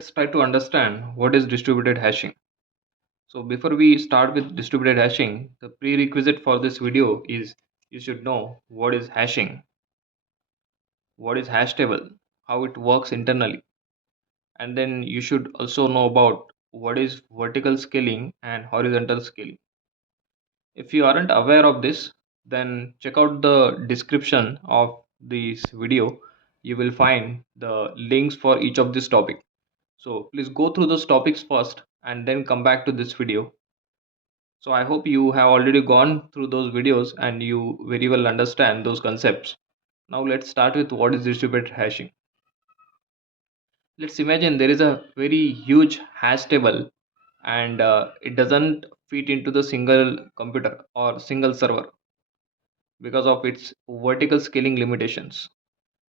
Let's try to understand what is distributed hashing. So before we start with distributed hashing, the prerequisite for this video is you should know what is hashing, what is hash table, how it works internally, and then you should also know about what is vertical scaling and horizontal scaling. If you aren't aware of this, then check out the description of this video. You will find the links for each of this topic. So please go through those topics first and then come back to this video. So I hope you have already gone through those videos and you very well understand those concepts. Now let's start with what is distributed hashing. Let's imagine there is a very huge hash table and it doesn't fit into the single computer or single server because of its vertical scaling limitations.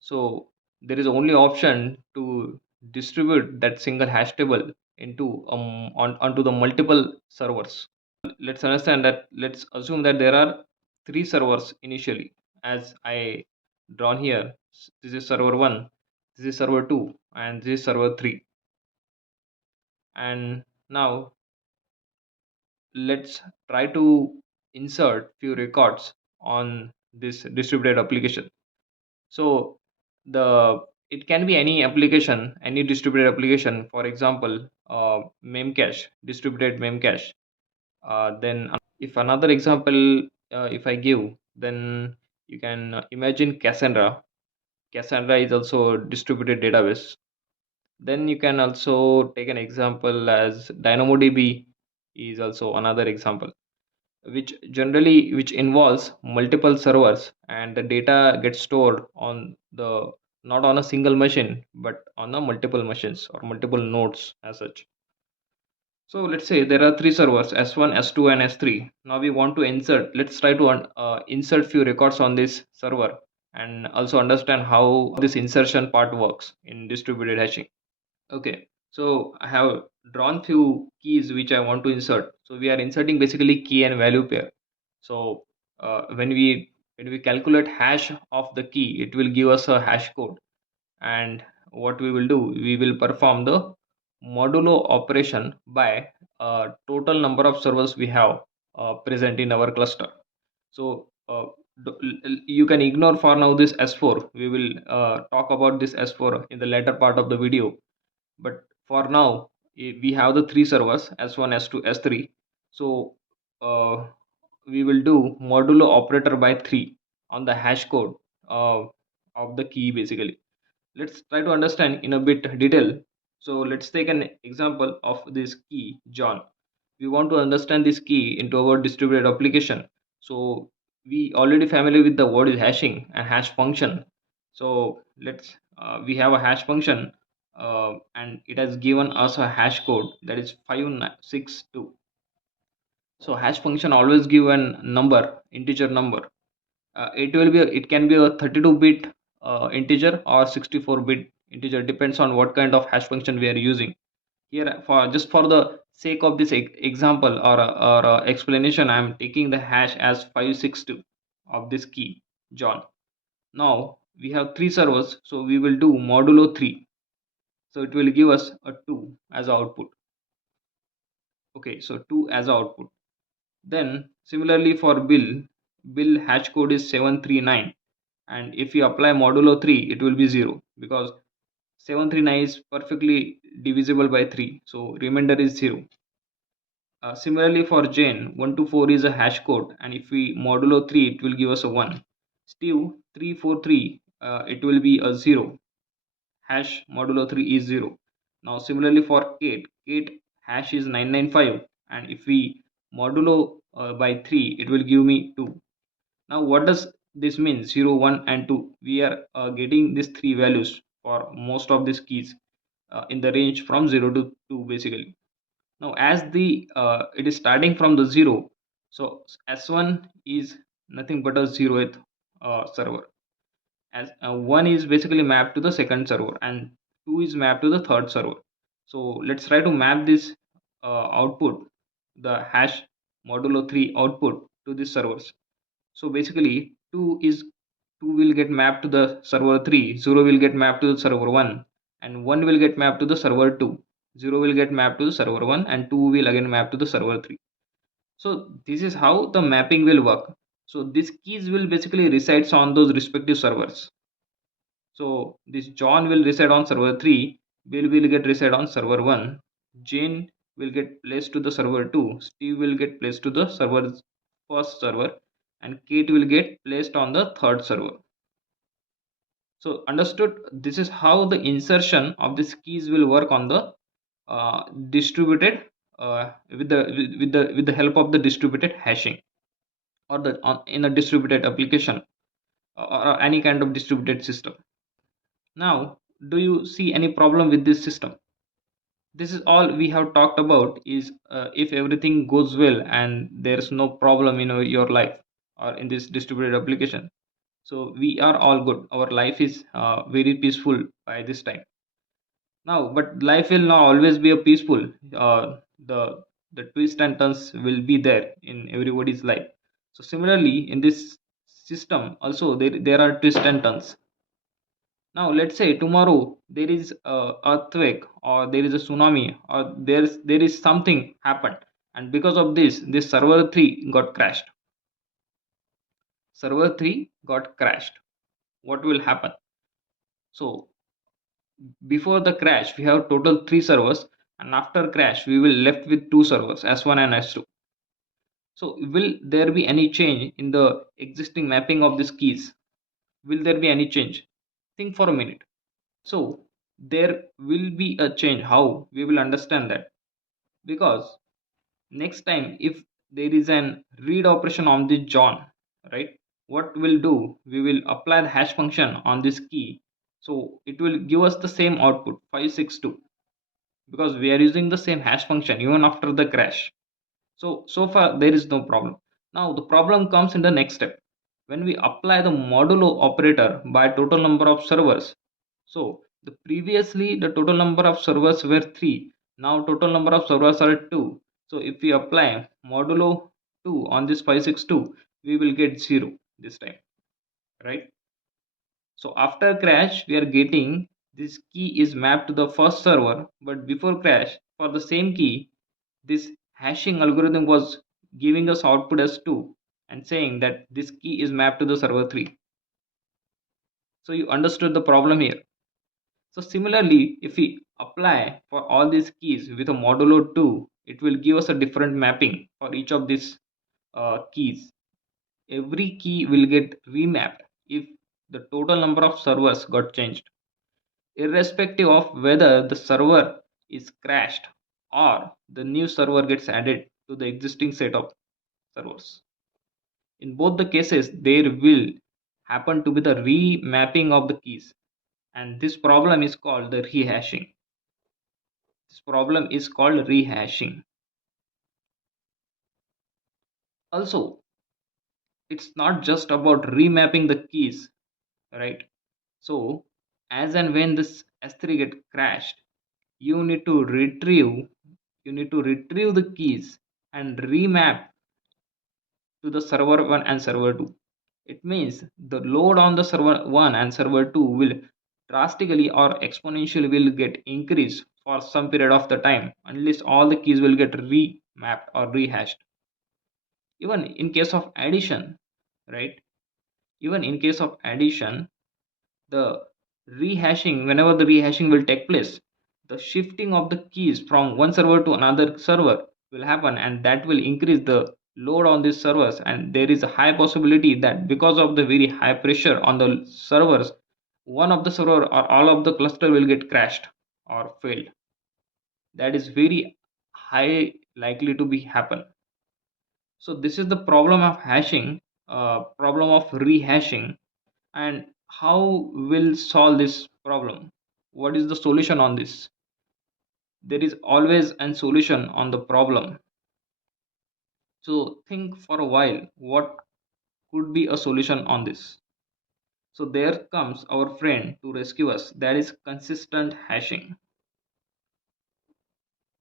So there is only option to distribute that single hash table into onto the multiple servers. Let's understand that. Let's assume that there are three servers initially, as I drawn here. This is server 1, this is server 2, and this is server 3. And now let's try to insert few records on this distributed application. So the it can be any application, any distributed application. For example, memcache, distributed memcache. Then if another example, if I give, then you can imagine Cassandra. Cassandra is also a distributed database. Then you can also take an example as DynamoDB is also another example, which involves multiple servers and the data gets stored on the not on a single machine but on a multiple machines or multiple nodes as such. So let's say there are three servers, S1, S2, and S3. Now we want to insert. Let's try to insert few records on this server and also understand how this insertion part works in distributed hashing. Okay, so I have drawn few keys which I want to insert. So we are inserting basically key and value pair. So when we calculate hash of the key, it will give us a hash code. And what we will do, we will perform the modulo operation by total number of servers we have present in our cluster. So you can ignore for now this S4. We will talk about this S4 in the later part of the video, but for now we have the three servers, S1, S2, S3. So uh, we will do modulo operator by 3 on the hash code uh, of the key basically. Let's try to understand in a bit detail. So let's take an example of this key John. We want to understand this key into our distributed application. So we already familiar with the word is hashing and hash function. So we have a hash function and it has given us a hash code that is 562. So hash function always give a number, integer number. It can be a 32-bit integer or 64-bit integer, depends on what kind of hash function we are using. Here, for the sake of this example or explanation, I am taking the hash as 562 of this key John. Now we have three servers, so we will do modulo 3. So it will give us a 2 as output. Okay, so 2 as output. Then similarly for bill hash code is 739, and if you apply modulo 3 it will be 0 because 739 is perfectly divisible by 3, so remainder is 0. Similarly for Jane, 1 to 4 is a hash code, and if we modulo 3 it will give us a 1. Steve 343, it will be a 0. Hash modulo 3 is 0. Now similarly for Kate hash is 995, and if we modulo by 3 it will give me 2. Now what does this mean? 0, 1, and 2. We are getting these three values for most of these keys in the range from 0 to 2 basically. Now as the it is starting from the 0, so S1 is nothing but a 0th server, as 1 is basically mapped to the second server and 2 is mapped to the third server. So let's try to map this output, the hash modulo 3 output, to these servers. So basically 2 will get mapped to the server 3, 0 will get mapped to the server 1, and 1 will get mapped to the server 2, 0 will get mapped to the server 1, and 2 will again map to the server 3. So this is how the mapping will work. So these keys will basically resides on those respective servers. So this John will reside on server 3, Bill will get reside on server 1, Jane will get placed to the server 2, Steve will get placed to the server first server, and Kate will get placed on the third server. So understood, this is how the insertion of these keys will work on the distributed with the help of the distributed hashing, or in a distributed application, or any kind of distributed system. Now, do you see any problem with this system? This is all we have talked about, is if everything goes well and there's no problem in your life or in this distributed application, so we are all good, our life is very peaceful by this time. Now, but life will not always be a peaceful. The twist and turns will be there in everybody's life. So similarly, in this system also, there are twists and turns. Now let's say tomorrow there is a earthquake, or there is a tsunami, or there is something happened, and because of this server 3 got crashed. Server 3 got crashed. What will happen? So before the crash we have total 3 servers, and after crash we will left with 2 servers, S1 and S2. So will there be any change in the existing mapping of these keys? Will there be any change? Think for a minute. So there will be a change. How we will understand that? Because next time if there is an read operation on this John, right, what we'll do, we will apply the hash function on this key, so it will give us the same output 562, because we are using the same hash function even after the crash. So far there is no problem. Now the problem comes in the next step, when we apply the modulo operator by total number of servers. So the previously the total number of servers were 3, now total number of servers are 2. So if we apply modulo 2 on this 562, we will get 0 this time, right? So after crash, we are getting this key is mapped to the first server, but before crash, for the same key, this hashing algorithm was giving us output as 2 and saying that this key is mapped to the server 3. So you understood the problem here. So similarly, if we apply for all these keys with a modulo 2, it will give us a different mapping for each of these keys. Every key will get remapped if the total number of servers got changed, irrespective of whether the server is crashed or the new server gets added to the existing set of servers. In both the cases, there will happen to be the remapping of the keys, and this problem is called the rehashing. This problem is called rehashing. Also, it's not just about remapping the keys, right? So, as and when this S3 get crashed, you need to retrieve the keys and remap to the server 1 and server 2. It means the load on the server 1 and server 2 will drastically or exponentially will get increased for some period of the time, unless all the keys will get remapped or rehashed. Even in case of addition, right? Even in case of addition, the rehashing, whenever the rehashing will take place, the shifting of the keys from one server to another server will happen, and that will increase the load on these servers, and there is a high possibility that because of the very high pressure on the servers, one of the server or all of the cluster will get crashed or failed. That is very high likely to be happen. So this is the problem of hashing, problem of rehashing. And how will solve this problem? What is the solution on this? There is always a solution on the problem. So think for a while, what could be a solution on this? So there comes our friend to rescue us, that is consistent hashing.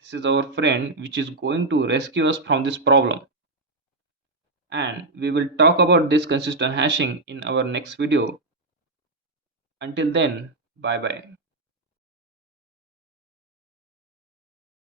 This is our friend which is going to rescue us from this problem, and we will talk about this consistent hashing in our next video. Until then, bye bye.